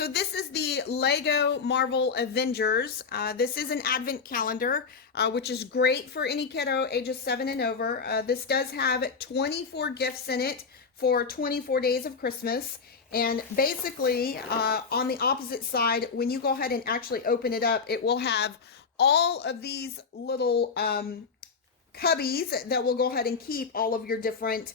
so this is the Lego Marvel Avengers. This is an advent calendar, which is great for any kiddo ages 7 and over. This does have 24 gifts in it for 24 days of Christmas. And basically, on the opposite side, when you go ahead and actually open it up, it will have all of these little cubbies that will go ahead and keep all of your different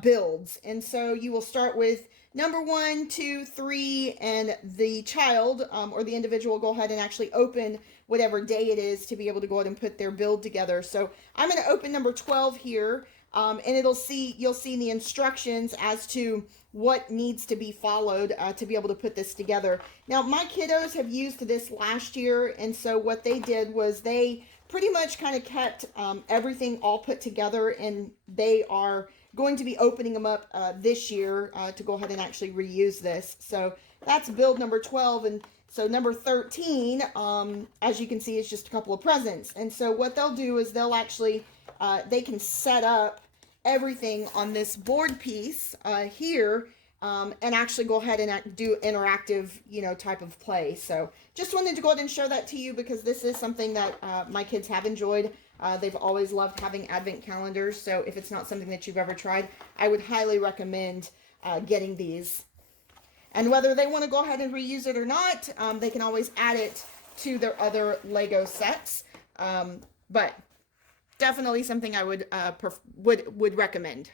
builds. And so you will start with number 1, 2, 3, and the child or the individual will go ahead and actually open whatever day it is to be able to go ahead and put their build together. So I'm going to open number 12 here, and you'll see the instructions as to what needs to be followed to be able to put this together. Now, my kiddos have used this last year, and so what they did was they pretty much kind of kept everything all put together, and they are going to be opening them up this year to go ahead and actually reuse this. So that's build number 12, and so number 13, as you can see, is just a couple of presents. And so what they'll do is they'll actually, they can set up everything on this board piece here, and actually go ahead and do interactive, type of play. So just wanted to go ahead and show that to you because this is something that my kids have enjoyed. They've always loved having advent calendars. So if it's not something that you've ever tried, I would highly recommend getting these. And whether they want to go ahead and reuse it or not, they can always add it to their other Lego sets. But definitely something I would recommend.